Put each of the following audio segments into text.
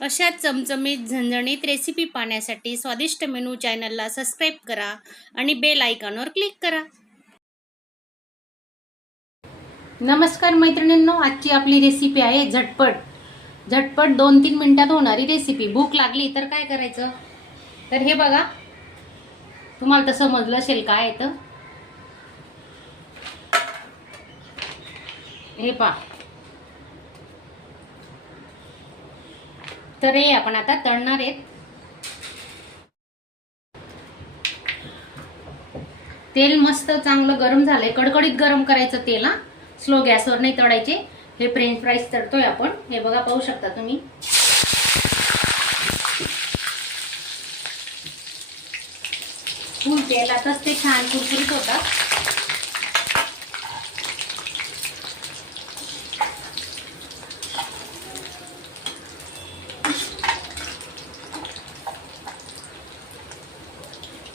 अशा चमचमीत झणझणीत रेसिपी पाहण्यासाठी स्वादिष्ट मेनू चॅनलला सबस्क्राईब करा आणि बेल आयकॉनवर क्लिक करा. नमस्कार मैत्रिणींनो, आजची आपली रेसिपी आहे झटपट 2-3 मिनिटात होणारी रेसिपी. भूक लागली तर काय करायचं, तर हे बघा, तुम्हाला तर समजलं असेल काय आहे. हे पहा, तर हे आपण आता तळणार आहेत. तेल मस्त चांगलं गरम झालंय, कडकडीत गरम करायचं तेल. स्लो गॅसवर नाही तळायचे. हे फ्रेंच फ्राईज तळतोय आपण. हे बघा, पाहू शकता तुम्ही. फुल तेलातच ते छान कुरकुरीत होतात.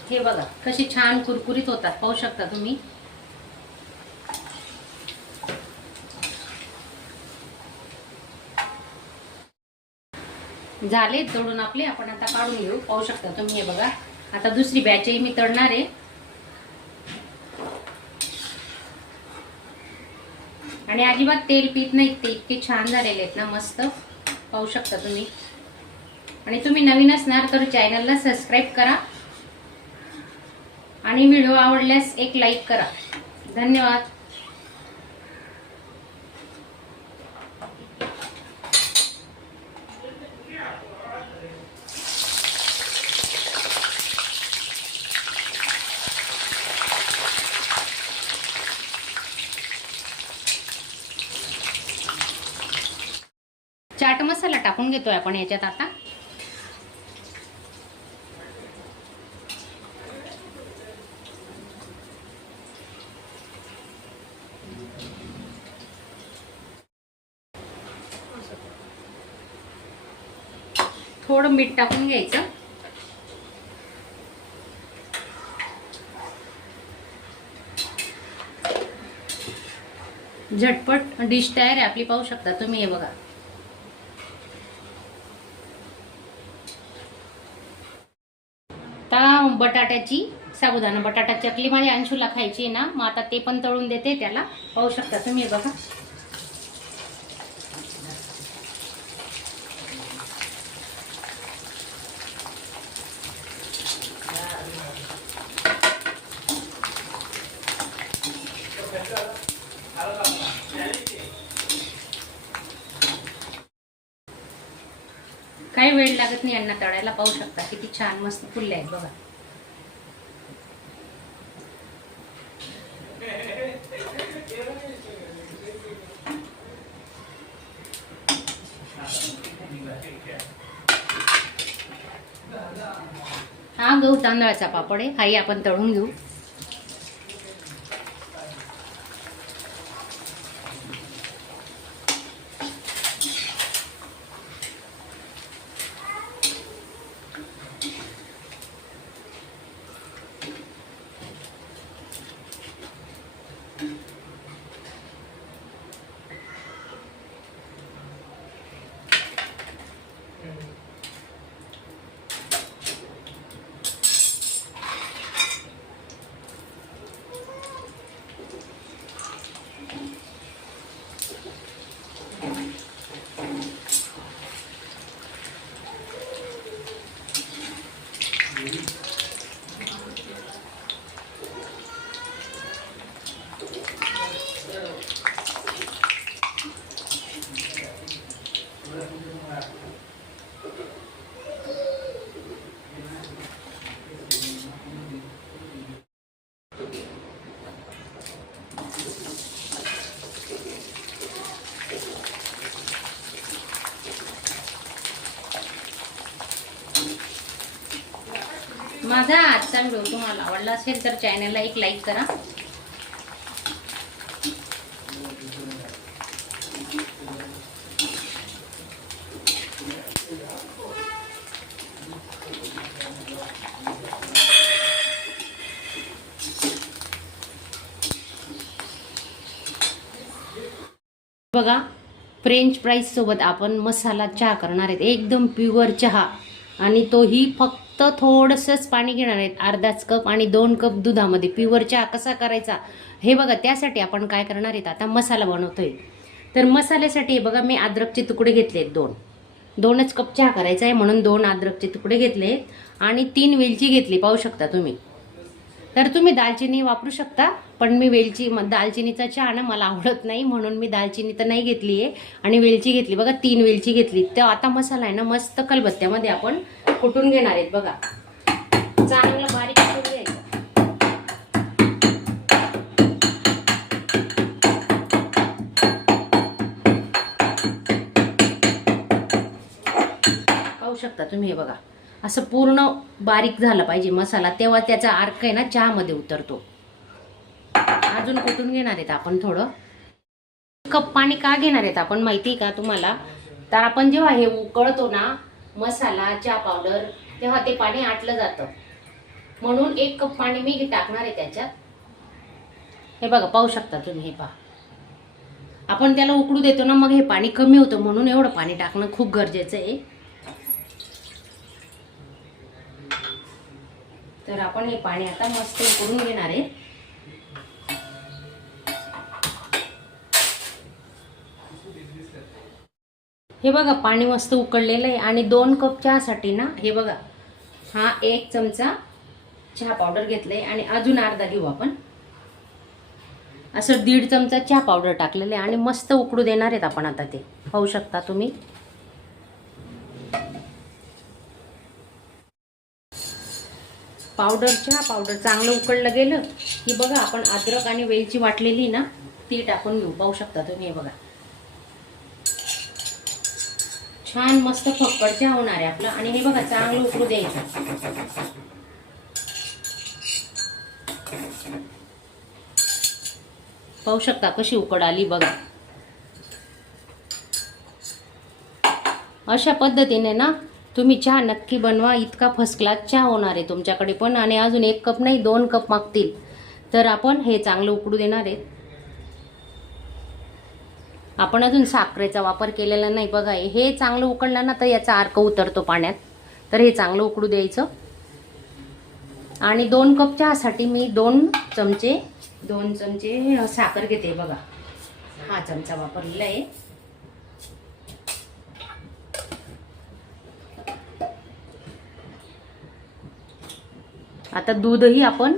हे बघा कसे छान कुरकुरीत होतात, पाहू शकता तुम्ही. झाले तळून आपले, आपण आता काढून घेऊ. पाहू शकता तुम्ही. हे बघा, आता दुसरी बॅचही मी तळणार आहे. आणि अजिबात तेल पीत नाहीत ते, इतके छान झालेले आहेत ना, मस्त. पाहू शकता तुम्ही. आणि तुम्ही नवीन असणार तर चॅनलला सबस्क्राईब करा आणि व्हिडिओ आवडल्यास एक लाईक करा. धन्यवाद. चाट मसाला टाकून घेतोय आपण याच्यात आता. थोडं मीठ टाकून घ्यायचं. झटपट डिश तयार आहे आपली, पाहू शकता तुम्ही. हे बघा, आता बटाट्याची साबुदाणा बटाटा चकली माझ्या अंशूला खायची ना, मग आता ते पण तळून देते त्याला. पाहू शकता तुम्ही. हे बघा, काही वेळ लागत नाही यांना तळायला. पाहू शकता किती छान मस्त फुलले आहेत बघा. हा गहू तांदळाचा पापड आहे, हाही आपण तळून घेऊ. माझा आजचा व्हिडिओ तुम्हाला आवडला असेल तर चॅनलला एक लाईक करा. बघा, फ्रेंच फ्राईज सोबत आपण मसाला चहा करणार आहेत, एकदम प्युअर चहा. आणि तोही फक्त थोडंसंच पाणी घेणार आहेत, अर्धाच कप आणि 2 कप दुधामध्ये प्युअर चहा कसा करायचा हे बघा. त्यासाठी आपण काय करणार आहेत, आता मसाला बनवतोय. तर मसाल्यासाठी बघा मी अद्रकचे तुकडे घेतलेत 2च कप चहा करायचा आहे म्हणून 2 अद्रकचे तुकडे घेतले आणि 3 वेलची घेतली, पाहू शकता तुम्ही. तर तुम्ही दालचिनी वापरू शकता, पण मी दालचिनीचा चहा ना मला आवडत नाही म्हणून मी दालचिनी तर नाही घेतली आहे आणि वेलची घेतली बघा. 3 वेलची घेतली. तर आता मसाला आहे ना मस्त खलबत्त्यामध्ये आपण कुटून घेणार आहेत बघा, चांगलं बारीक करून घ्यायचं. पाहू शकता तुम्ही हे बघा, असं पूर्ण बारीक झालं पाहिजे मसाला, तेव्हा त्याचा अर्क आहे ना चहामध्ये उतरतो. अजून कुटून घेणार आहेत आपण थोडं. कप पाणी का घेणार आहेत आपण माहिती का तुम्हाला, तर आपण जेव्हा हे उकळतो ना मसाला चहा पावडर तेव्हा ते पाणी आटलं जातं, म्हणून 1 कप पाणी मी टाकणार आहे त्याच्यात. हे बघा पाहू शकता तुम्ही, हे पहा. आपण त्याला उकळू देतो ना मग हे पाणी कमी होतं, म्हणून एवढं पाणी टाकणं खूप गरजेचं आहे. तर आपण हे पाणी आता मस्त उकळून घेणार आहे. हे बघा पाणी मस्त उकळलेलं आहे आणि 2 कप चहासाठी ना हे बघा, हा 1 चमचा चहा पावडर घेतलंय आणि अजून अर्धा घेऊ आपण. असं 1.5 चमचा चहा पावडर टाकलेलं आहे आणि मस्त उकळू देणार आहेत आपण आता. ते पाहू शकता तुम्ही. चहा पावडर चांगलं उकळलं गेलं की बघा आपण अद्रक आणि वेलची वाटलेली ना ती टाकून घेऊ. पाहू शकता तुम्ही, हे बघा छान मस्त फक्कड चहा होणार आहे आपलं. आणि हे बघा चांगलं उकळू द्यायचं. पाहू शकता कशी उकळ आली बघा. अशा पद्धतीने ना तुम्ही चहा नक्की बनवा, इतका फर्स्ट क्लास चहा होणार आहे तुमच्याकडे पण. आणि अजून 1 कप नाही 2 कप मागतील तर आपण हे चांगलं उकळू देणार आहे. आपण अजून साखरेचा वापर केलेला नाही बघा. हे चांगलं उकळलं ना तर याचा अर्क उतरतो पाण्यात, तर हे चांगलं उकळू द्यायचं. आणि 2 कप चहासाठी मी 2 चमचे साखर घेते बघा. हा चमचा वापरलेला आहे. आता दूधही आपण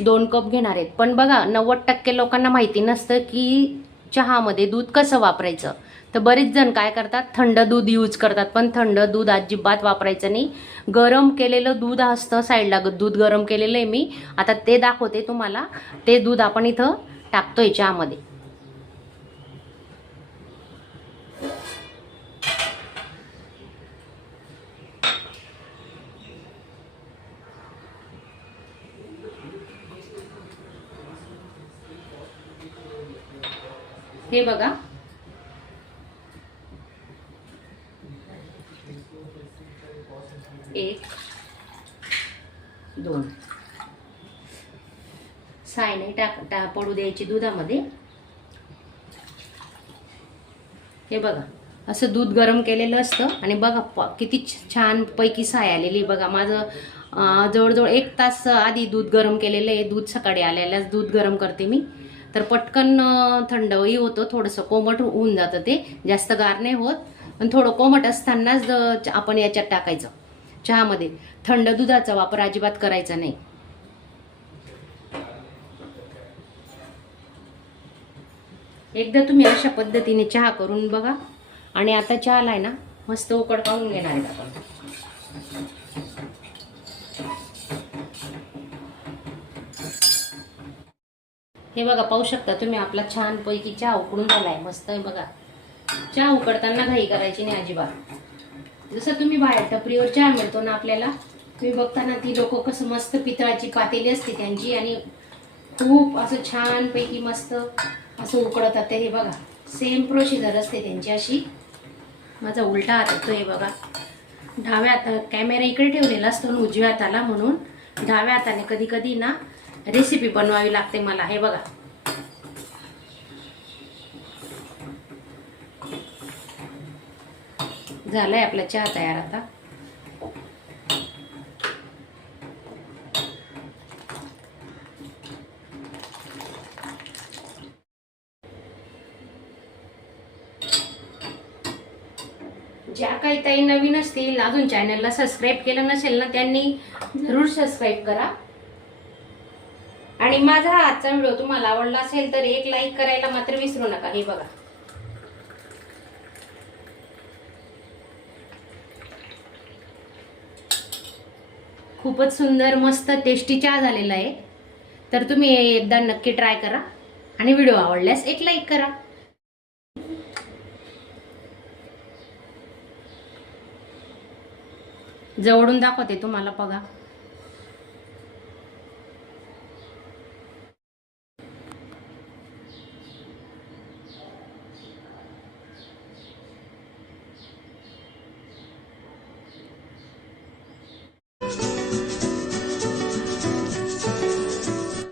2 कप घेणार आहेत. पण बघा 90% लोकांना माहिती नसतं की चहामध्ये दूध कसं वापरायचं. तर बरेच जण काय करतात, थंड दूध यूज करतात, पण थंड दूध अजिबात वापरायचं नाही. गरम केलेलं दूध असतं साईडला, दूध गरम केलेलं आहे मी आता ते दाखवते तुम्हाला. ते दूध आपण इथं टाकतोय चहामध्ये. हे बघा 1 2 साय नाही पडू द्यायची दुधामध्ये. हे बघा असं दूध गरम केलेलं असतं आणि बघा किती छान पैकी साय आलेली बघा. माझं जवळजवळ 1 तास आधी दूध गरम केलेलं आहे. दूध सकाळी आल्यालाच दूध गरम करते मी, तर पटकन थंडही होतं, थोडंसं कोमट होऊन जातं. ते जास्त गार नाही होत, पण थोडं कोमट असतानाच आपण याच्यात टाकायचं चहामध्ये. थंड दुधाचा वापर अजिबात करायचा नाही. एकदा तुम्ही अशा पद्धतीने चहा करून बघा. आणि आता चहाला आहे ना मस्त उकळ काढून घेणार आहे आपण. हे बघा पाहू शकता तुम्ही, आपला छान पैकी चहा उकळून झालाय. मस्त आहे बघा. चहा उकडताना घाई करायची नाही अजिबात. जसं तुम्ही बाहेर टपरीवर चहा मिळतो ना आपल्याला, तुम्ही बघताना ती लोक कसं मस्त पितळाची पातेली असते त्यांची आणि खूप असं छान पैकी मस्त असं उकडतात ते. हे बघा सेम प्रोसिजर असते त्यांची अशी. माझा उलटा हात येतो हे बघा. डाव्या हातात कॅमेरा इकडे ठेवलेला असतो ना उजव्या हाताला, म्हणून डाव्या हाताने कधी कधी ना रेसिपी बनवावी लागते मला. हे बघा झालाय आपला चहा तयार आता. ज्या काही ताई नवीन असतील, अजून चॅनलला सबस्क्राईब केलं नसेल ना, त्यांनी जरूर सबस्क्राईब करा. आणि माझा हा आजचा व्हिडिओ तुम्हाला आवडला असेल तर एक लाईक करायला मात्र विसरू नका. हे बघा, खूपच सुंदर मस्त टेस्टी चहा झालेला आहे. तर तुम्ही एकदा नक्की ट्राय करा आणि व्हिडिओ आवडल्यास एक लाईक करा. जवळून दाखवते तुम्हाला, बघा.